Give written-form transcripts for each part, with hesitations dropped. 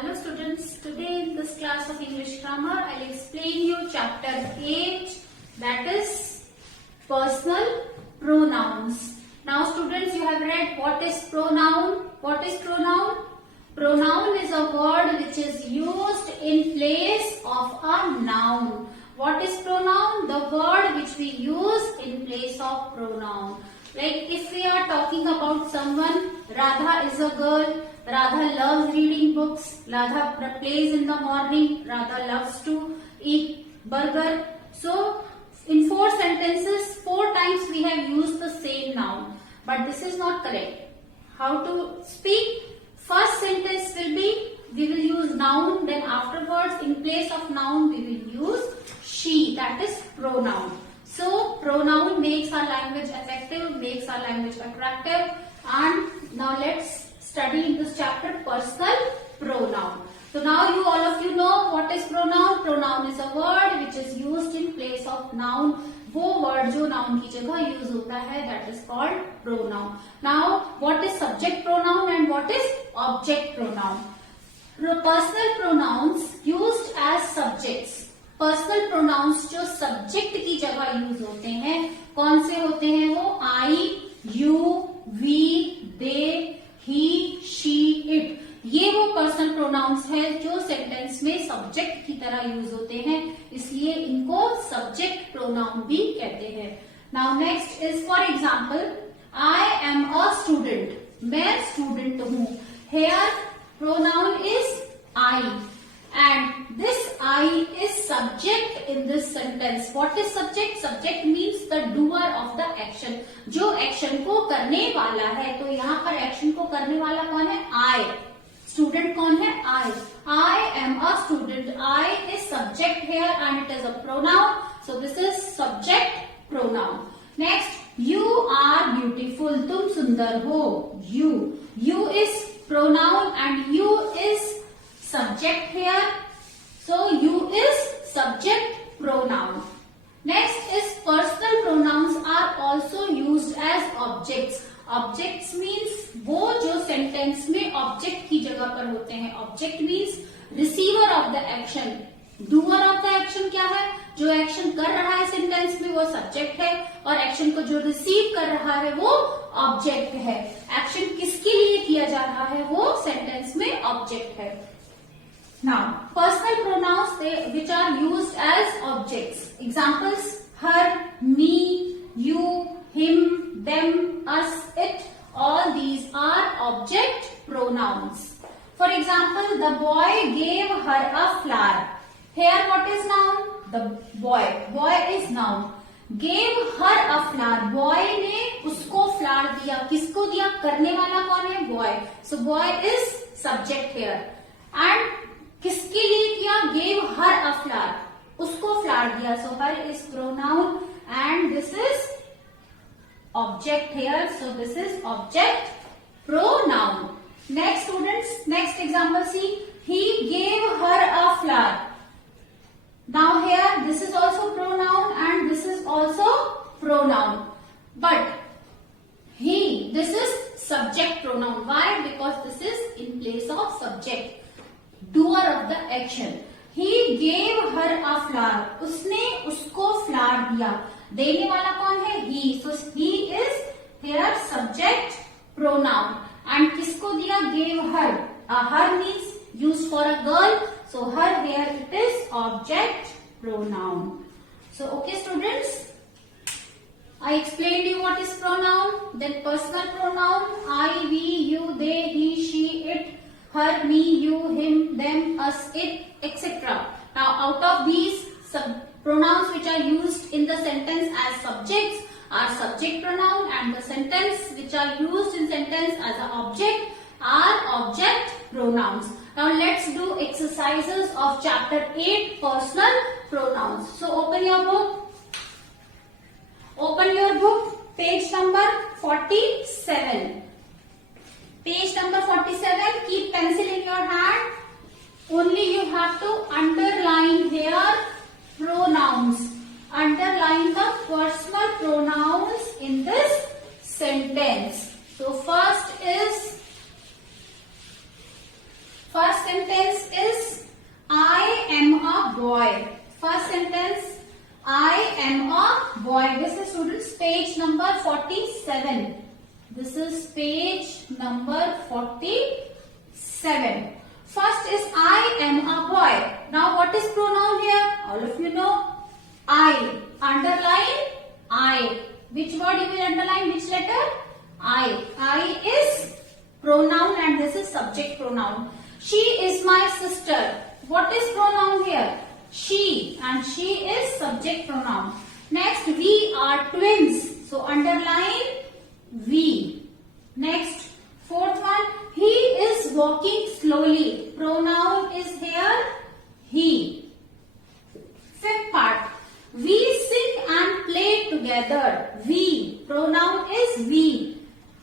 Hello students, today in this class of English grammar, I'll explain you chapter 8, that is personal pronouns. Now students, you have read what is pronoun. What is pronoun? Pronoun is a word which is used in place of a noun. What is pronoun? The word which we use in place of pronoun. Like if we are talking about someone, Radha is a girl, Radha loves reading books, Radha plays in the morning, Radha loves to eat burger. So in 4 sentences, 4 times we have used the same noun. But this is not correct. How to speak? First sentence will be, we will use noun, then afterwards in place of noun we will use she, that is pronoun. So pronoun makes our language effective, makes our language attractive. And now let's study in this chapter personal pronoun. So now all of you know what is pronoun. Pronoun is a word which is used in place of noun. वो word जो noun की जगह use होता है, that is called pronoun. Now what is subject pronoun and what is object pronoun? Personal pronouns used as subjects. Personal pronouns जो subject की जगह use होते हैं, कौन से होते हैं वो? I, you, we, they, he, she, it. ये वो पर्सनल प्रोनाउंस है जो सेंटेंस में सब्जेक्ट की तरह यूज होते हैं, इसलिए इनको सब्जेक्ट प्रोनाउन भी कहते हैं. Now next is for example, I am a student. मैं स्टूडेंट हूं. Here pronoun is I. And this I is subject in this sentence. What is subject? Subject means the doer of the action. जो action को करने वाला है. तो यहाँ पर action को करने वाला कौन है? I. Student कौन है? I. I am a student. I is subject here and it is a pronoun. So this is subject pronoun. Next, you are beautiful. तुम सुंदर हो. You. You is pronoun and you is subject here. So you is subject pronoun. Next is personal pronouns are also used as objects. Objects means वो जो sentence में object की जगह पर होते हैं. Object means receiver of the action. Doer of the action क्या है? जो action कर रहा है sentence में वो subject है और action को जो receive कर रहा है वो object है. Action किसके लिए किया जा रहा है वो sentence में object है. Now, personal pronouns which are used as objects. Examples: her, me, you, him, them, us, it. All these are object pronouns. For example, the boy gave her a flower. Here what is noun? The boy. Boy is noun. Gave her a flower. Boy ने उसको flower दिया. किसको दिया? करने वाला कौन है? Boy. So boy is subject here. And किसके लिए किया? Gave her a flower. उसको flower दिया. So her is pronoun and this is object here. So this is object pronoun. Next students, next example see. He gave her a flower. Now here this is also pronoun and this is also pronoun. But he, this is subject pronoun. Why? Because this is in place of subject. Doer of the action. He gave her a flower. उसने उसको flower दिया. देने वाला कौन है? He. So he is here subject pronoun. And किसको दिया? Gave her. Her means used for a girl. So her here it is object pronoun. So okay students, I explained you what is pronoun. Then personal pronoun: I, we, you, they, he, she, it. Her, me, you, him, them, us, it, etc. Now, out of these pronouns which are used in the sentence as subjects are subject pronoun, and the sentence which are used in sentence as an object are object pronouns. Now, let's do exercises of chapter 8, personal pronouns. So, open your book. Open your book, page number 47. Page number 47, keep pencil in your hand. Only you have to underline here pronouns. Underline the personal pronouns in this sentence. So first is First sentence is I am a boy. First sentence, I am a boy. This is students page number 47. This is page number 47. First is I am a boy. Now what is pronoun here? All of you know. I. Underline I. Which word you will underline? Which letter? I. I is pronoun and this is subject pronoun. She is my sister. What is pronoun here? She, and she is subject pronoun. Next, we are twins. So underline we. Next, fourth one, he is walking slowly. Pronoun is here he. Fifth part, we sing and play together. We. Pronoun is we.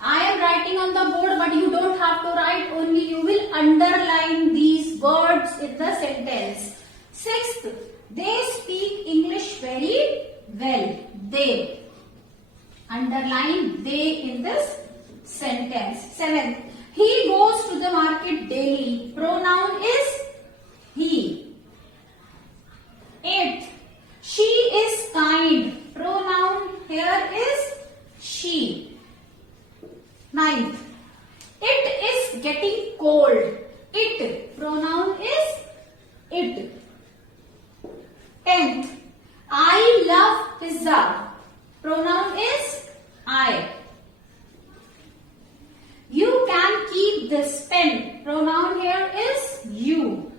I am writing on the board, but you don't have to write, only you will underline these words in the sentence. Sixth, they speak English very well. They. Underline they in this sentence. Seventh, he goes to the market daily. Pronoun is he. Eighth, she is kind. Pronoun here is she. Ninth, it is getting cold. It. Pronoun is it. 10th, I love pizza. Pronoun is I. You can keep this pen. Pronoun here is you.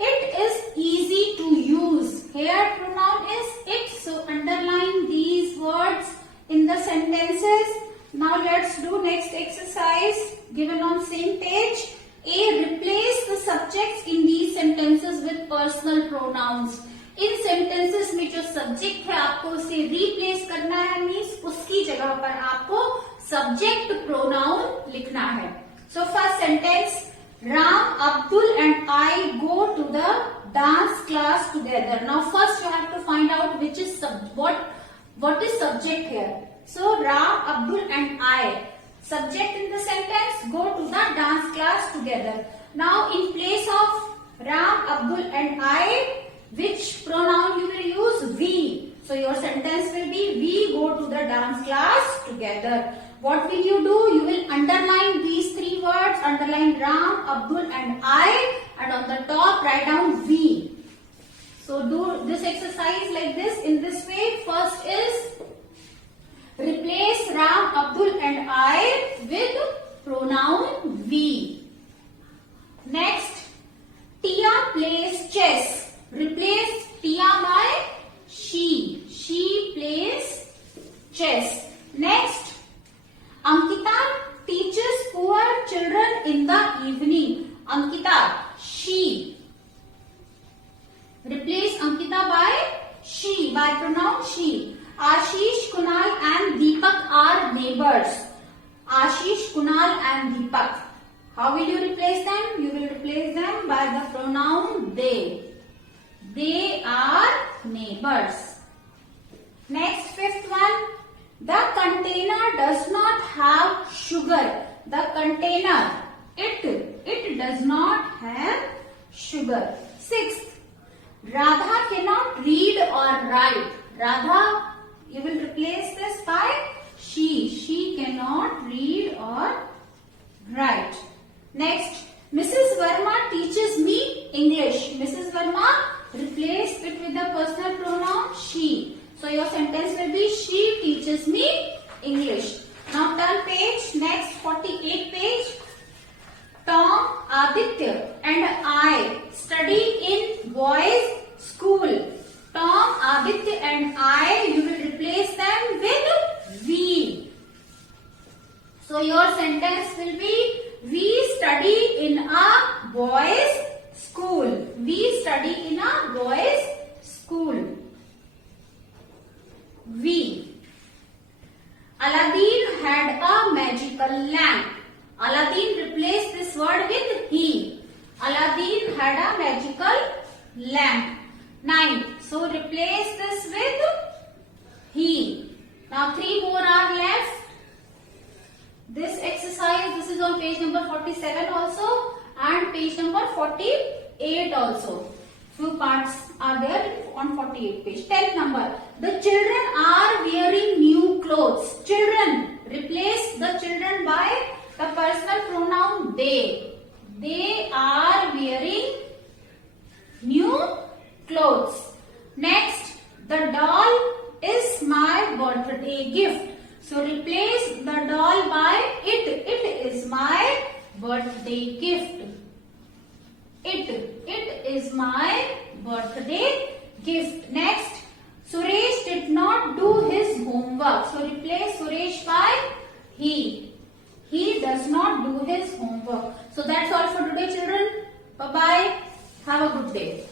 It is easy to use. Here pronoun is it. So underline these words in the sentences. Now let's do next exercise given on same page. A. Replace the subjects in these sentences with personal pronouns. In sentences में जो subject है आपको उसे replace करना है, means उसकी जगह पर आपको subject pronoun लिखना है. So first sentence, Ram, Abdul and I go to the dance class together. Now first you have to find out which is what is subject here. So Ram, Abdul and I. Subject in the sentence, go to the dance class together. Now in place of Ram, Abdul and I, which pronoun you will use? We. So your sentence will be we go to the dance class together. What will you do? You will underline these three words. Underline Ram, Abdul and I, and on the top write down we. So do this exercise like this, in this way. First is replace Ram, Abdul and I with pronoun we. Next, Tia plays chess. Replace Tia by she. She plays chess. Next, Ankita teaches poor children in the evening. Ankita, she. Replace Ankita by she, by pronoun she. Ashish, Kunal and Deepak are neighbors. Ashish, Kunal and Deepak. How will you replace them? You will replace them by the pronoun they. They are neighbors. Next, fifth one. The container does not have sugar. The container, it does not have sugar. Sixth, Radha cannot read or write. Radha, you will replace this by she. She cannot read or write. Next, Mrs. Verma teaches me English. Mrs. Verma, replace it with the personal pronoun she. So your sentence will be she teaches me English. Now turn page, next 48 page. Tom, Aditya and I study in boys' school. Tom, Aditya and I, you will replace them with we. So your sentence will be we study in a boys' school. We study in a boys' school. We. Aladdin had a magical lamp. Aladdin replaced this word with he. Aladdin had a magical lamp. 9. So replace this with he. Now 3 more are left. This exercise, this is on page number 47 also and page number 48 also. Few parts are there on 48 page. 10th number. The children are wearing new clothes. Children. Replace the children by the personal pronoun they. They are wearing new clothes. Next, the doll is my birthday gift. So replace the doll by it. It is my birthday gift. It is my birthday gift. Next, Suresh did not do his homework. So replace Suresh by he. He does not do his homework. So that's all for today, children. Bye bye. Have a good day.